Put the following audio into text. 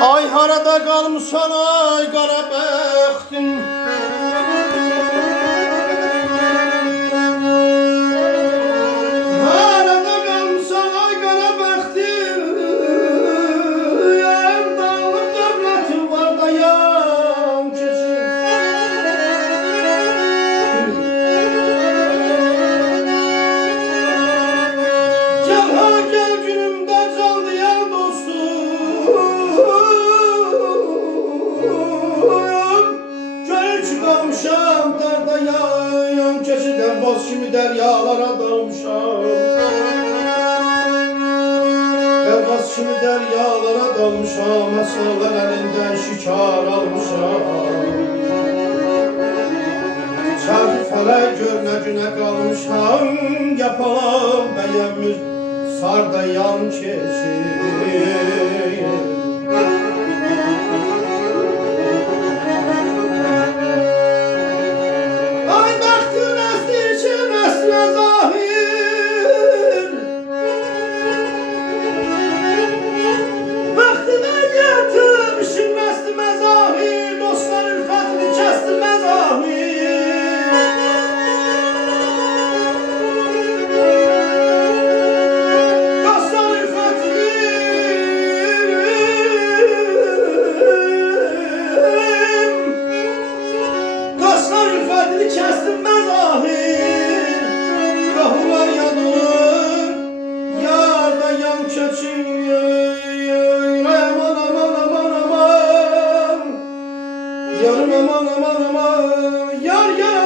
Ay harada qalmışsan ay qara bəxtin. Harada qalmışsan ay qara bəxtin. Dağlıq dövlətin var da yan keçir. Gel ha gel günümdə can diyen dalmışam darda yan keçidən boz kimi dəryalara dalmışam. Boz kimi dəryalara dalmışam, əsrarlar əlindən şikar almışam. Çarşı fələk görünə günə qalmışam, yapalaq bəyənmir sarda yan keçir. Yarım aman aman aman, yar yar